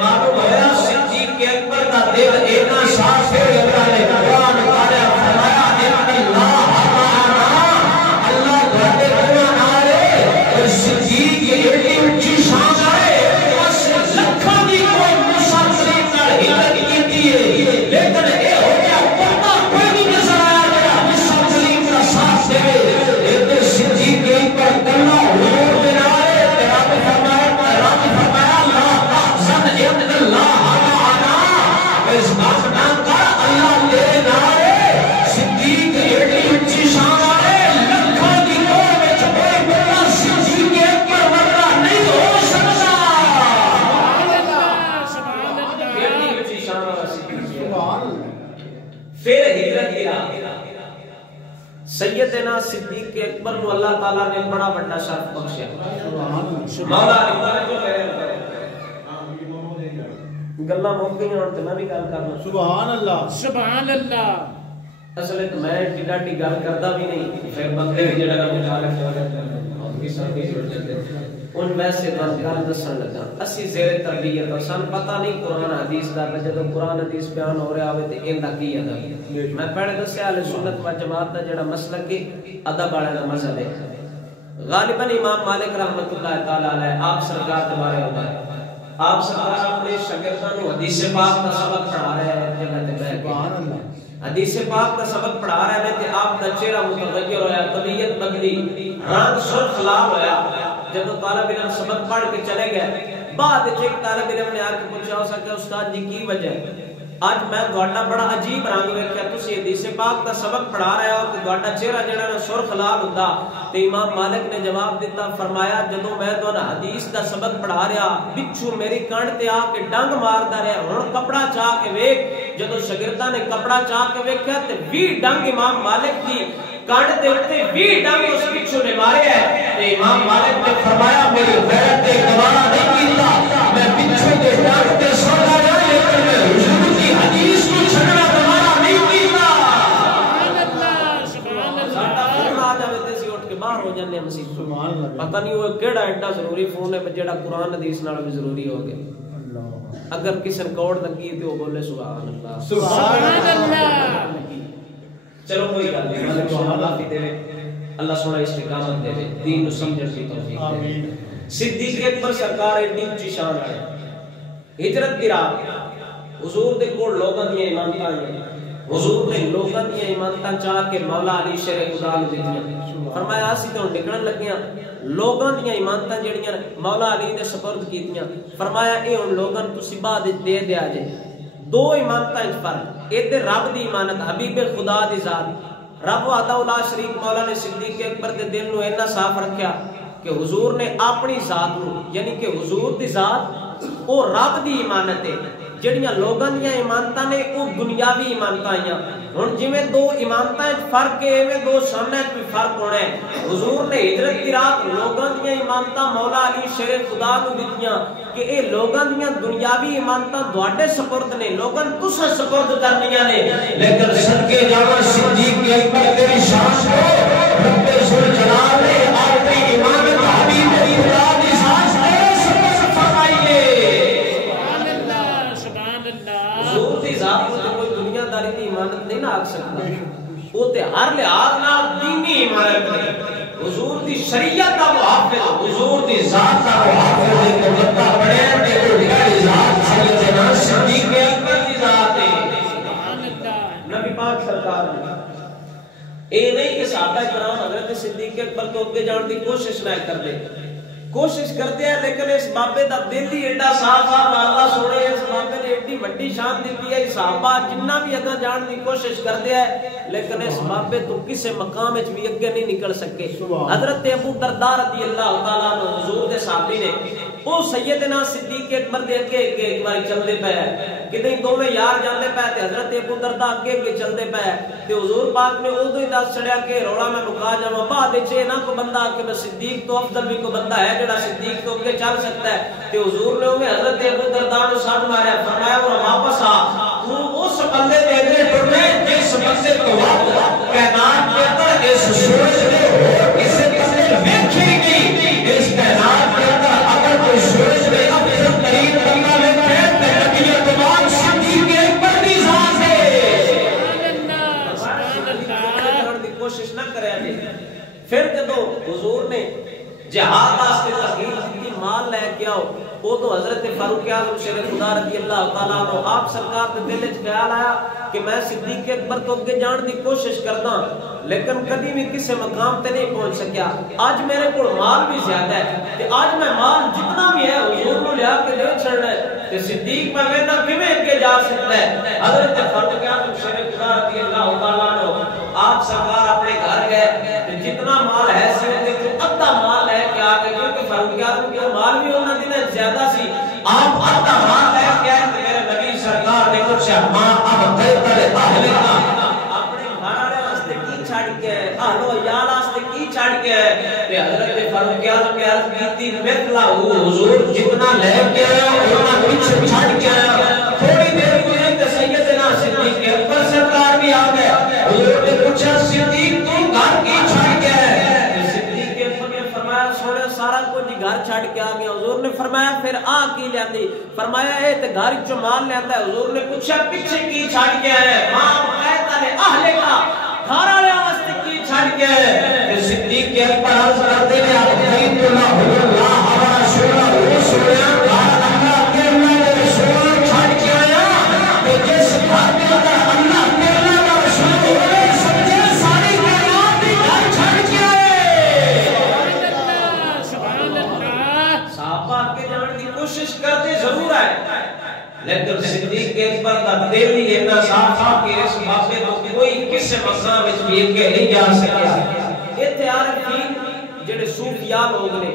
معلوم ہویا صدیق اکبر دا دل اتنا صاف ہے، اللہ نے قرآن پڑھا فرمایا ان اللہ معنا، اللہ تواڈے نال ہے۔ اور صدیق ایڈی اونچی شان ہے، بس لکھاں دی قوم موسیٰ کلیم نال ہجرت کیتی ہے لیکن اے ہو گیا بندہ کوئی نہیں نظر آیا جڑا موسیٰ کلیم دا ساتھ دے۔ اے تے صدیق اکبر کلا حضور دے نال ہے، تے رب فرمایا لا تحزن ان اللہ معنا، اس بات نہ کر اللہ تیرے نال ہے۔ صدیق ایڈی اونچی شان ہے، لکھاں دی قوم وچ کوئی بندہ صدیق اکبر ورگا نہیں ہو سکتا۔ سبحان اللہ، ایڈی اونچی شان والا صدیق سبحان اللہ۔ پھر ہجرت کی راہ سیدنا صدیق اکبر کو اللہ تعالیٰ نے بڑا بڑا شرف بخشیا۔ مولا علی جو میرے گلاں مک گئی اور تے میں بھی گل کرنا۔ سبحان اللہ، سبحان اللہ۔ اصل وچ میں ٹی گل کردا بھی نہیں، پھر بندے بھی جڑا مخالف ہو جاتے ہیں اور بھی سامنے جڑ جاتے ہیں۔ ان ویسے گل دسن لگا اسی زیر تربیت اور سن پتہ نہیں قرآن حدیث دا، جدوں قرآن حدیث بیان ہو رہا ہوے تے ایندا کی ادب۔ میں پہلے دسیا اہل سنت و جماعت دا جڑا مسلک ہے ادب والے دا مذہب ہے۔ غالباً امام مالک رحمۃ اللہ تعالی علیہ آپ سرکار کے بارے ہوتا ہے، آپ سرکار اپنے شاگرداں کو حدیث پاک کا سبق پڑھا رہے ہیں جگہ تے بیٹھ کے، حدیث پاک کا سبق پڑھا رہے ہیں تے آپ دا چہرہ متغیر ہویا، طبیعت بدلی، رنگ سرخ لال ہویا۔ جب طالب علم سبق پڑھ کے چلے گئے، بعد ایک طالب علم نے آ کے پوچھا ہو سکتا استاد جی کی وجہ ہے؟ آج میں تہاڈا بڑا عجیب رنگ ویکھیا، تسی حدیث پاک دا سبق پڑھا رہے ہو تے تہاڈا چہرہ جڑا نا سرخ لال ہوندا۔ تے امام مالک نے جواب دیتا، فرمایا جدوں میں تہاڈا حدیث دا سبق پڑھا رہا بچھو میری کان تے آ کے ڈنگ ماردا رہیا، ہن کپڑا چاہ کے ویکھ۔ جدوں شاگرداں نے کپڑا چاہ کے ویکھیا تے 20 ڈنگ امام مالک دی کان دے اوتے 20 ڈنگ اس بچھو نے مارے ہے۔ تے امام مالک نے فرمایا میری غیرت تے گوارا نہیں کیتا، میں بچھو دے ڈنگ تے سودا رہا لیکن میں حضور دی حدیث کو چھڑنا گوارا نہیں کیتا۔ جانے مسیح پتہ نہیں وہ کیڑا ایڈا ضروری فون ہے جڑا قرآن حدیث نال بھی ضروری ہو گیا اگر کسی نے کوڑ لگی تو وہ بولے سبحان اللہ سبحان اللہ چلو کوئی گل نہیں اللہ سبحان اللہ دے اللہ سونا استقامت دے دین نو سمجھن دی توفیق دے صدیق اکبر سرکار ایڈی اونچی شان والے ہجرت دی رات حضور دے کول لوگاں دی ایمانتاں حضور نے لوگاں دی ایمانتاں چاہ کے مولا علی شیر خدا نوں دتیاں فرمایا اسی تو نکلن لگیاں لوگاں دی ایمانتاں جڑیاں مولا علی نے سپرد کیتیاں فرمایا اے ہن لوگاں تسی بعد دے دیا جے دو ایمانتاں وچ فرق اے تے رب دی ایمانت حبیب خدا دی ذات رب وحدہ لا شریک مولا نے صدیق اکبر دے دل نو اینا صاف رکھیا کہ حضور نے اپنی ذات نو یعنی کہ حضور دی ذات او رب دی ایمانت ہے جڑیاں لوگاں دیاں ایمانتاں نے او دنیاوی ایمانتاں آئیاں ہن جویں دو ایمانتاں وچ فرق ہے ایویں دو شاناں وچ بھی فرق ہونا ہے حضور نے ہجرت دی رات لوگاں دیاں ایمانتاں مولا علی شیر خدا نوں دتیاں کہ اے لوگاں دیاں دنیاوی ایمانتاں تواڈے سپرد نے لوگاں تساں سپرد کرنیاں نے لیکن صدقے جاواں صدیق اکبر تیری شان کو رب ذوالجلال نے اپنی ایمانت حبیب خدا دی ذات سے سپرد فرمائی ہے حضور دی ذات کو کوئی دنیا داری دی ایمانت نہیں نہ آکھ سکتا وہ تے ہر لحاظ نال دینی ایمانت ہے حضور دی شریعت دا محافظ حضور دی ذات دا محافظ ایک بندہ بڑے تے او دی ذات سیدنا صدیق اکبر دی ذات ہے سبحان اللہ نبی پاک سرکار نے اے نہیں کہ صحابہ کرام حضرت صدیق اکبر تو اگے جان دی کوشش نہ کردے کوشش کرتے ہیں لیکن اس بابے دا دل ہی ایڈا صاف اللہ سونے اس بابے نے ایڈی بڑی شان دیتی ہے صحابہ جنہ بھی اگاں جان دی کوشش کرتے ہیں لیکن اس بابے تو کسے مقام وچ بھی اگے نہیں نکل سکے حضرت ابو درداء رضی اللہ تعالی عنہ حضور دے صحابی نے او سیدنا صدیق اکبر دے اگے ایک بار چلدے پئے کدی دوویں یار جاندے پئے تے حضرت ابو درداء اگے اگے چلدے پئے تے حضور پاک نے اودوں ہی دس چھڑیا کہ رولا میں مکا جاواں بعد وچ نہ کوئی بندہ کہ میں صدیق تو افضل بھی کوئی بندہ ہے جڑا صدیق تو اگے چل سکتا ہے تے حضور نے اوے حضرت ابو درداء نو ساتھ ماریا فرمایا وہ واپس آ تو اس بندے دے اگے ٹرنے جس بندے تو کائنات کے اندر اس سورج نے کسے کسے ویکھی نہیں اس کائنات کے اندر اگر کوئی سورج میں افضل ترین بندہ ویکھے تے نبی تمام صدیق اکبر دی ذات ہے سبحان اللہ دی کوشش نہ کرے جی پھر جدوں حضور نے جہاد واسطے ترغیب دی مال لے کے آؤ وہ تو حضرت فاروق اعظم شیر خدا رضی اللہ تعالیٰ عنہ آپ سرکار کے دل وچ خیال آیا کہ میں صدیق اکبر تو اگے جان دی کوشش کردا لیکن کبھی بھی کسی مقام تے نہیں پہنچ سکیا آج میرے کول مال بھی زیادہ ہے تے آج میں مال جتنا بھی ہے حضور کو لیا کے دے چھڑنا ہے تے صدیق میں کہنا کیویں اگے جا سکتا ہے حضرت فاروق اعظم شیر خدا رضی اللہ تعالیٰ عنہ آپ سرکار اپنے گھر گئے تے جتنا مال ہے سی تے ادھا مال لے کے آ گئے کیونکہ فاروق اعظم کے مال بھی انہاں دے زیادہ سی آپ ادھا مال لے کے آئے تے میرے نبی سرکار نے پوچھا ماں اب تیرے اہل کا اپنے گھر والے واسطے کی چھڑ کے اہل و عیال واسطے کی چھڑ کے تے حضرت فاروق اعظم نے عرض کیتی مثلا حضور جتنا لے کے انہاں پیچھے چھڑ کے تھوڑی دیر گزری تے سیدنا صدیق اکبر سرکار بھی آ گئے حضور نے پوچھا صدیق تو گھر کی چھڑ کے صدیق اکبر نے فرمایا سونے سارا کچھ گھر چھڑ کے آ گیا حضور نے فرمایا پھر آ کی لیندی فرمایا اے تے گھر وچ مال لیندا ہے حضور نے پوچھا پیچھے کی چھڑ کے آئے ماں قیتا نے اہل کا گھر والے واسطے کی چھڑ کے آئے تے صدیق اکبر عرض کرتے نے بیت اللہ اللہ و رسولہ سنیا اللہ کے رسول چھڑ کے آیا تے جس گھر کے اندر اللہ کے اللہ کا رسول ہوے سمجھے ساری کائنات دی گھر چھڑ کے آئے سبحان اللہ صحابہ کے جان دی کوشش کرتے ضرور ہے لیکن صدیق اکبر دا دل ہی اتنا صاف تھا کہ اس بابے کو کوئی کسی مقام وچ بھی اگے نہیں جا سکیا ایتھے عارفین جڑے صوفیاء لوگ نے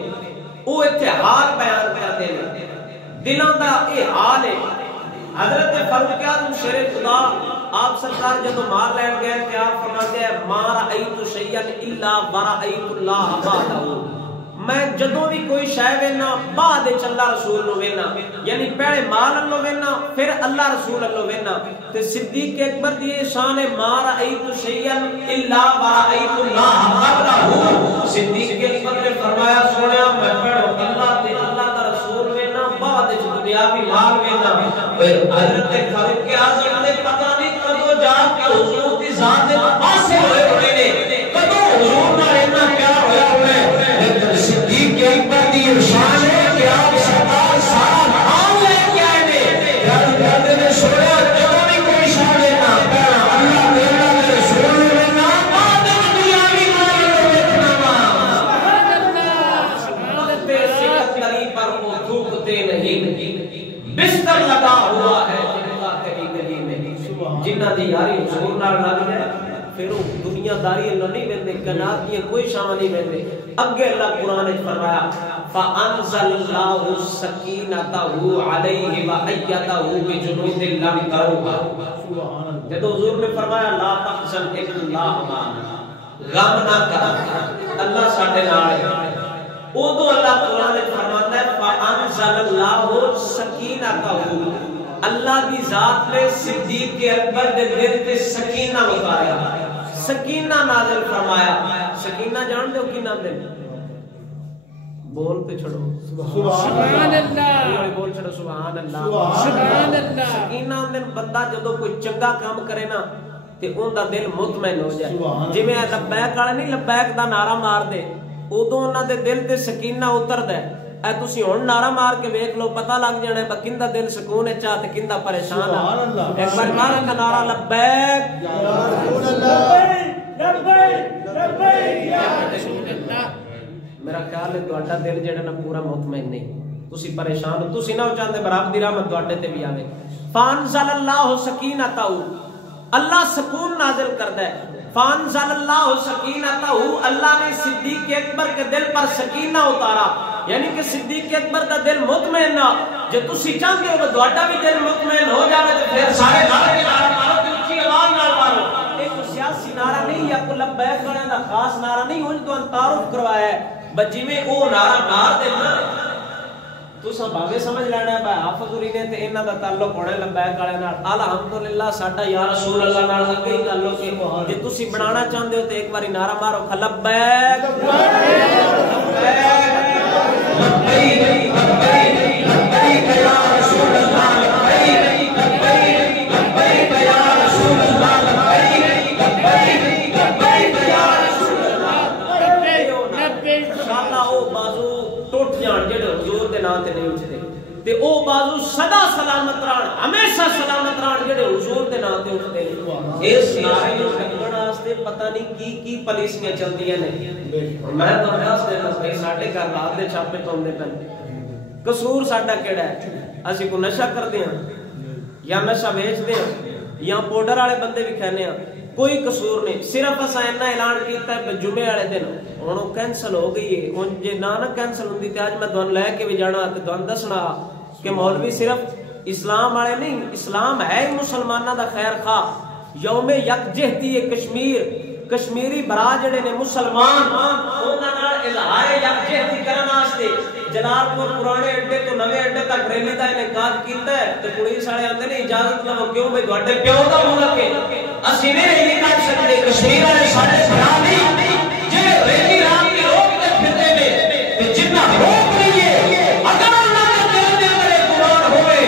او ایتھے حال بیان کرتے ہیں دلاں دا اے حال ہے حضرت فاروق اعظم شیر خدا آپ سرکار جب مار لین گئے تے آپ فرماتے ہیں ما رأیت شیئا الا ورأیت اللہ بعدہ میں جدوں بھی کوئی شے وینا بعد وچ اللہ رسول نو وینا، یعنی پہلے مال اللہ وینا پھر اللہ رسول اللہ وینا۔ تے صدیق اکبر دی شان ما رأیت شیئا الا رأیت اللہ قبلہ۔ صدیق اکبر نے فرمایا سونیا میں پہلو اللہ تے اللہ دا رسول وینا بعد وچ دنیاوی مال وینا۔ حضرت فاروق اعظم نے پتہ نہیں کدوں جا کے حضور دی ذات دے پاسے ہوئے ہوئے نے، کدوں حضور نال اتنا پیار ہویا ہوئے۔ صدیق اکبر دی شان ہے کہ آپ سرکار سارا نام لے کے آئے نے، یاد کرتے نے سویا جدوں بھی کوئی شان لینا پہلا اللہ دے اللہ دے رسول لینا بعد دنیاوی مال دیکھنا سبحان تے سکندری پر وہ تھوکتے نہیں، بستر لگا ہوا ہے جن کا کہیں گلی میں، جنہ دی یاری حضور نال لگ جائے پھر وہ دنیا داری اللہ نہیں ویندے، کائنات کی کوئی شان نہیں ویندے۔ اگے اللہ قرآن وچ فرمایا فانزل اللہ سکینتہ علیہ وایدہ بجنود لم تروها۔ جب حضور نے فرمایا لا تحزن ان اللہ معنا، غم نہ کر اللہ ساڈے نال ہے، اودوں اللہ قرآن وچ فرماتا ہے فانزل اللہ سکینتہ، اللہ دی ذات نے صدیق اکبر دے دل تے سکینہ اتاریا، سکینہ نازل فرمایا۔ سکینہ جان دے ہو کی نام دے؟ بول پہ چھڑو سبحان اللہ، بول چھڑو سبحان اللہ، سبحان اللہ۔ سکینہ اندر بندہ جدو کوئی چنگا کام کرے نا تے اون دا دل مطمئن ہو جائے، جویں لبیک والے نہیں لبیک دا نعرہ مار دے اودوں انہاں دے دل تے سکینہ اتردا ہے۔ اے تسی ہن نعرہ مار کے ویکھ لو پتہ لگ جانا ہے بکیندا دل سکون چاہ تے کیندا پریشان ہے۔ ایک بار مارن دا نعرہ لبیک یا رسول اللہ، لبیک لبیک یا رسول اللہ۔ میرا خیال ہے تہاڈا دل جڑا نا پورا مطمئن نہیں، تسی پریشان ہو، تسی نہ چاہندے برابر دی رحمت تہاڈے تے بھی آوے۔ فانزل اللہ سکینتہ، اللہ سکون نازل کردا ہے۔ فانزل اللہ سکینتہ، اللہ نے صدیق اکبر کے دل پر سکینہ اتارا، یعنی کہ صدیق اکبر دا دل مطمئن نہ، جو تسی چاہتے ہو کہ تہاڈا بھی دل مطمئن ہو جاوے تے پھر سارے نعرے مارو تے اونچی آواز نال مارو۔ ایک سیاسی نعرہ نہیں یا کوئی لبیک والے دا خاص نعرہ نہیں، ہن تو تعارف کروایا ہے بس جویں او نعرہ مار دے نا تساں بھاوے سمجھ لینا ہے بھائی حافظ ہوری نے تے انہاں دا تعلق ہونا لبیک والے نال، الحمدللہ ساڈا یا رسول اللہ نال اگے ہی تعلق ہے۔ جے تسی بنانا چاہندے ہو تے ایک باری نعرہ مارو لبیک لبیک لبیک لبیک یا رسول اللہ، لبیک لبیک لبیک یا رسول اللہ، لبیک لبیک لبیک یا رسول اللہ۔ انشاءاللہ او بازو ٹوٹ جان جڑے حضور دے نام تے نہیں اٹھدے تے او بازو سدا سلامت رہن، ہمیشہ سلامت رہن جڑے حضور دے نام تے اٹھدے نے۔ اس نعرے نوں ٹکڑن واسطے پتہ نہیں کی پالیسیاں چلدیاں نے۔ میں تو احساس دینا بھائی ساڈے گھر رات دے چھاپے توندے پن، قصور ساڈا کیڑا ہے؟ اسی کو نشہ کردے ہاں یا نشہ ویچدے ہاں یا پاؤڈر والے بندے بھی کھانے ہاں، کوئی قصور نہیں، صرف اساں اینا اعلان کیتا ہے جمعے والے دن ہن او کینسل ہو گئی ہے۔ ہن جے نہ کینسل ہوندی تے اج میں تھانوں لے کے بھی جانا تے تھانوں دسنا کہ مولوی صرف اسلام والے نہیں، اسلام ہے ہی مسلماناں دا خیر خواہ۔ یوم یکجہتی کشمیر، کشمیری برا جڑے نے مسلمان انہاں نال اظہار یکجہتی کرن واسطے جلال پور پرانے اڈے تو نویں اڈے تک ریلی دا انعقاد کیتا ہے تے پولیس والے آندے نے اجازت لو کیوں بھئی تہاڈے پیو دا ملک ہے اسی نہیں کر سکتے، کشمیر والے ساڈے بھرا نہیں جے ریلی رام کی روک کے پھرتے نے تے جتنا روک لیے اگر اللہ دے دل دے اندر قرآن ہوئے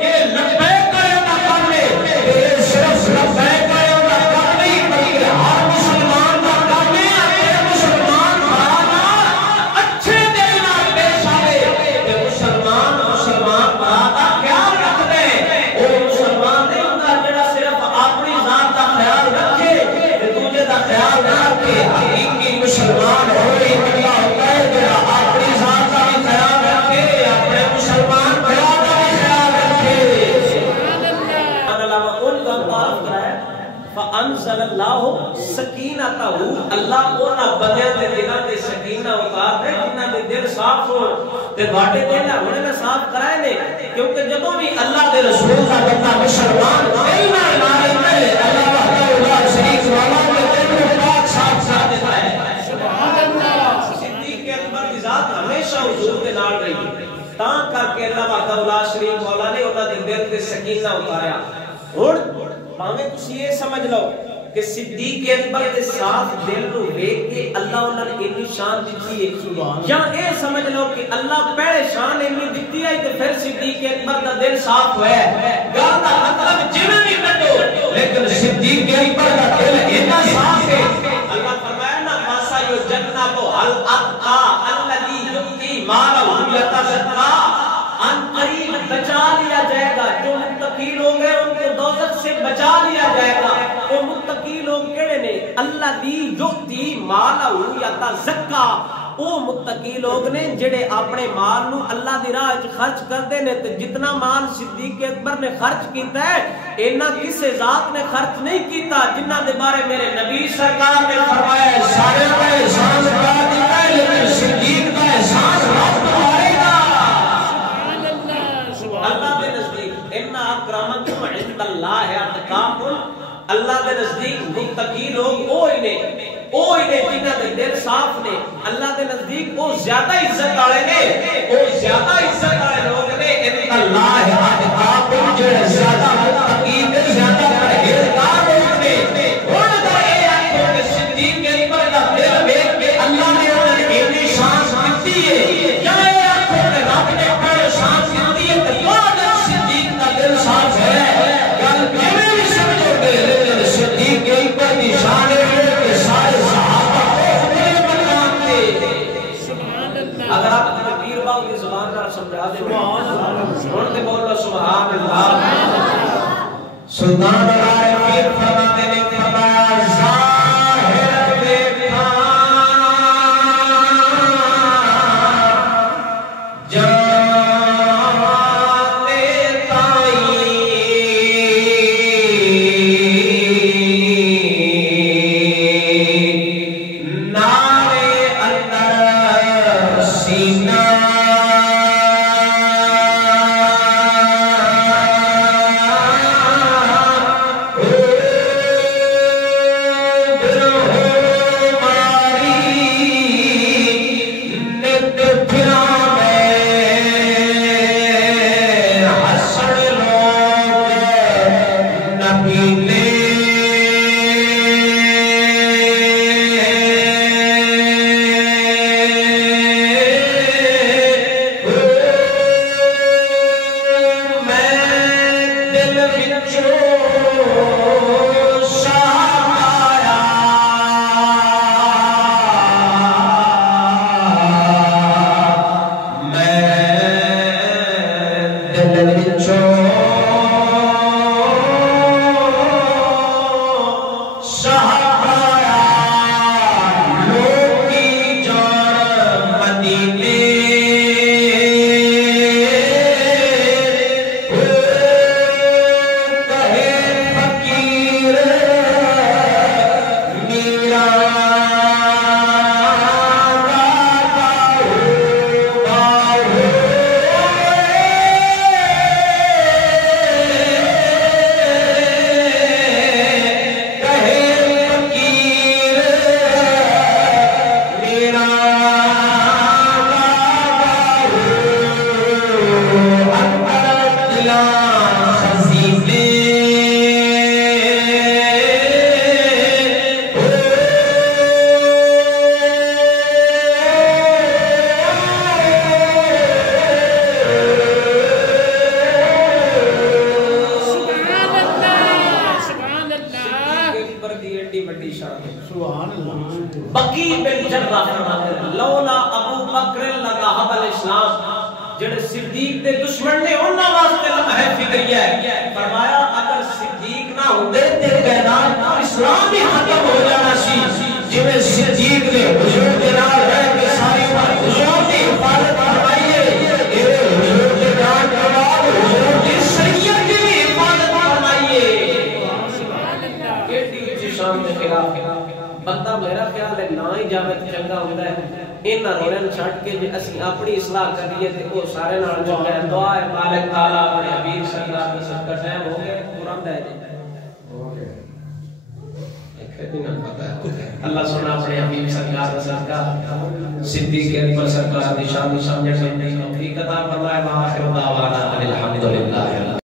کہ لبیک کرے نہ کرنے تے صرف لبیک کرے نہ کرنے بلکہ ہر مسلمان دا کام ہے اپنے مسلمان بھرا اچھے دل نال پیش آئے تے مسلمان بھرا دا خیال رکھدے او مسلمان نہیں ہوندا جڑا صرف اپنی ذات دا خیال رکھے تے دوجے دا خیال نہ رکھے۔ حقیقی مسلمان ہوئے اللہ ہوتا ہے جڑا اپنی ذات دا بھی خیال رکھے اپنے مسلمان بھرا دا بھی خیال رکھے۔ سبحان اللہ۔ ان کا تعارف کرایا فانزل اللہ سکینتہ، اللہ انہاں بندیاں دے دلاں تے سکینہ اتار دے جنہاں دے دل صاف ہون تے تواڈے دل ہن میں صاف کرائے نے، کیونکہ جدوں بھی اللہ دے رسول دا بندہ مسلمان دل نال ماندا ہے اللہ وحدہ لا شریک والا دے دل نوں پاک صاف کر دیتا ہے۔ سبحان اللہ۔ صدیق اکبر کی ذات وحدہ لا شریک مولا نے انہاں دے دل تے سکینہ اتاریا ہن بھاویں تسی یہ سمجھ لو کہ صدیق اکبر دے صاف دل نو ویکھ کے اللہ انہاں نے اتنی شان دتی ہے یا اے سمجھ لو کہ اللہ پہلے شان اتنی دتی ہے تے پھر صدیق اکبر دا دل صاف ہویا ہے گل دا مطلب جویں بھی کڈو لیکن صدیق اکبر دا دل اتنا صاف ہے اللہ فرمایا نا واسا یو جنت الاتقا الذی یؤتی مالہ یتزکا ان قریب بچا لیا جائے گا جو متقی لوگ ہیں ان کو دوزخ سے بچا لیا جائے گا وہ متقی لوگ کیڑے نے اللہ دی یؤتی مالہ یتزکا وہ متقی لوگ نے جڑے اپنے مال نو اللہ دی راہ وچ خرچ کردے نے تے جتنا مال صدیق اکبر نے خرچ کیتا ہے اینا کسے ذات نے خرچ نہیں کیتا جنہاں دے بارے میرے نبی سرکار نے فرمایا ہے سارے کا احسان اللہ دیتا ہے لیکن صدیق کا احسان رب کرے گا اللہ دے نزدیک ان اکرامکم عند اللہ اتقاکم اللہ دے نزدیک متقی لوگ اوہی نے جنہاں دے دل صاف نے اللہ دے نزدیک وہ زیادہ عزت والے نے وہ زیادہ عزت والے لوگ نے ان اللہ اتقاکم جو زیادہ متقی نے زیادہ پرہیزگار لوگ نے ہن دا اے آکھو کہ صدیق اکبر دا دل ویکھ کے اللہ نے انہاں نے اتنی شان دتی ہے یا اے آکھو کہ رب نے بڑی شان دتی ہے تے صدیق دا دل صاف ہے گل کیویں بھی سمجھو گے لیکن صدیق اکبر دی شان ہے کہ سارے صحابہ اپنے مقام تے سبحان اللہ اگر آپ نے پیر باو کی زبان نال سمجھا دے سبحان اللہ ہن تے بولو سبحان اللہ سلطان رائے پیر فرماتے نے فرمایا ظاہر دیکھا بقی بن جرہ فرماتے ہیں لولا ابو بکر لذهب الاسلام جڑے صدیق دے دشمن نے انہاں واسطے لمحہ فکریہ ہے فرمایا اگر صدیق نہ ہوندے تے کائنات دا اسلام بھی ختم ہو جانا سی جویں صدیق نے حضور دے نال رہ کے ساری عمر حضور دی حفاظت فرمائی ہے اے حضور دے نال بعد حضور دی شریعت دی حفاظت فرمائی ہے سبحان اللہ کیڑی اونچی شان دے خلاف بندہ میرا خیال ہے نہ ہی جاوے چنگا ہوندا ہے ان رولن چھٹ کے جے اسی اپنی اصلاح کریے تے او سارے نال چنگا ہے دعا ہے مالک تعالی اپنے حبیب صلی اللہ علیہ وسلم کا ٹائم ہو گیا قرآن دے جی اللہ سونا اپنے حبیب سرکار کا صدقہ صدیق اکبر سرکار دی شان سمجھنے میں توفیق عطا فرمائے۔ وآخر دعوانا ان الحمد للہ۔